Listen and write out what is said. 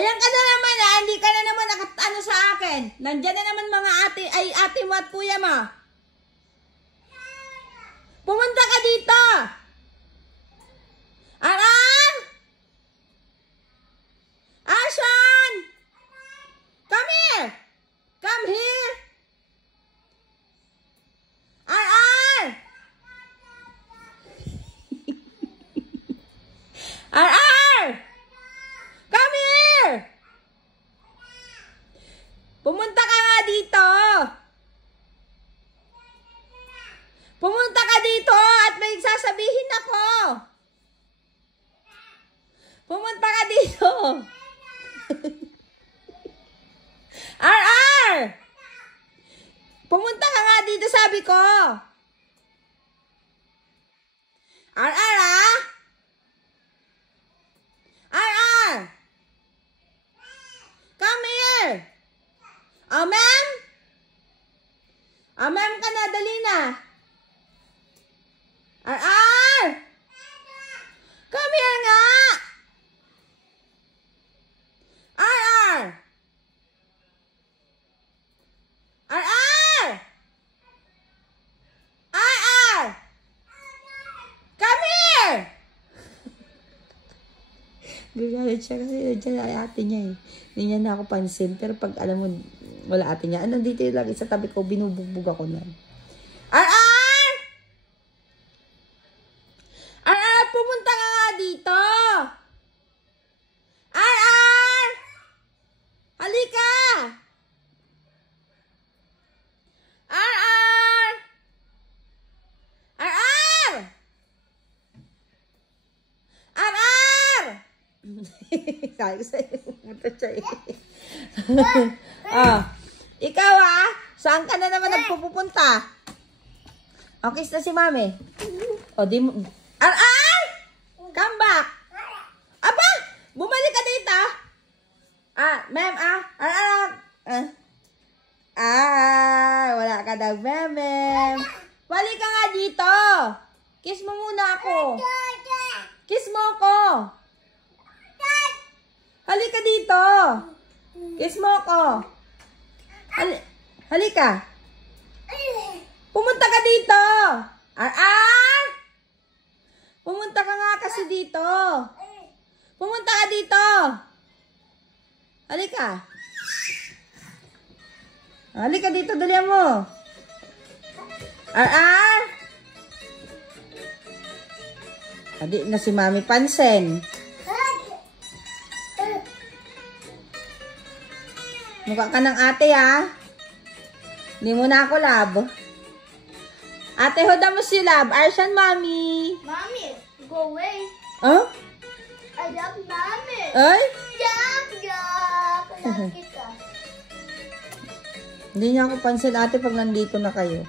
Ayan ka na naman ah. Hindi ka na naman nakatano sa akin. Nandyan na naman mga ate mo at kuya mo. Pumunta ka dito. Aran! Ashan! Come here! Come here! Aran! Aran! Come here! Pumunta ka nga dito. Pumunta ka dito at may sasabihin ako. Pumunta ka dito. RR! Pumunta ka nga dito, sabi ko. RR, ah? RR! Come here! Oh, ma'am? Oh, ma'am ka na, dali na. RR! Come here nga! RR! RR! RR! Come here! Gagalit siya kasi nandiyan ay ate niya eh. Hindi niya na ako pansin. Pero pag alam mo, wala ate niya. Nandito yung lagi sa tabi ko, binubugbog ako na. RR! RR! Pumunta ka nga dito! RR! Halika! RR! RR! RR! Sabi ko sa'yo, pumunta siya eh. Ikaw ah, saan ka na naman nagpupunta? Okay na si mami. O di mo, RR! Come back! Aba! Bumalik ka dito! Ma'am, wala ka daw, ma'am. Balik ka nga dito. Kiss mo muna ako. Kiss mo ako. Halika dito. Kiss mo ako. Halika. Pumunta ka dito. Pumunta ka nga kasi dito. Pumunta ka dito. Halika. Halika dito, dalihan mo. Adi na si Mami Pansen. Mukha ka ng ate ha. Hindi mo na ako love. Ate, hoda mo si love. Arshan, Mami. Mommy, go away. Huh? I love Mommy. Ay? Yuck. Love kita. Hindi niya ako pansin ate pag nandito na kayo.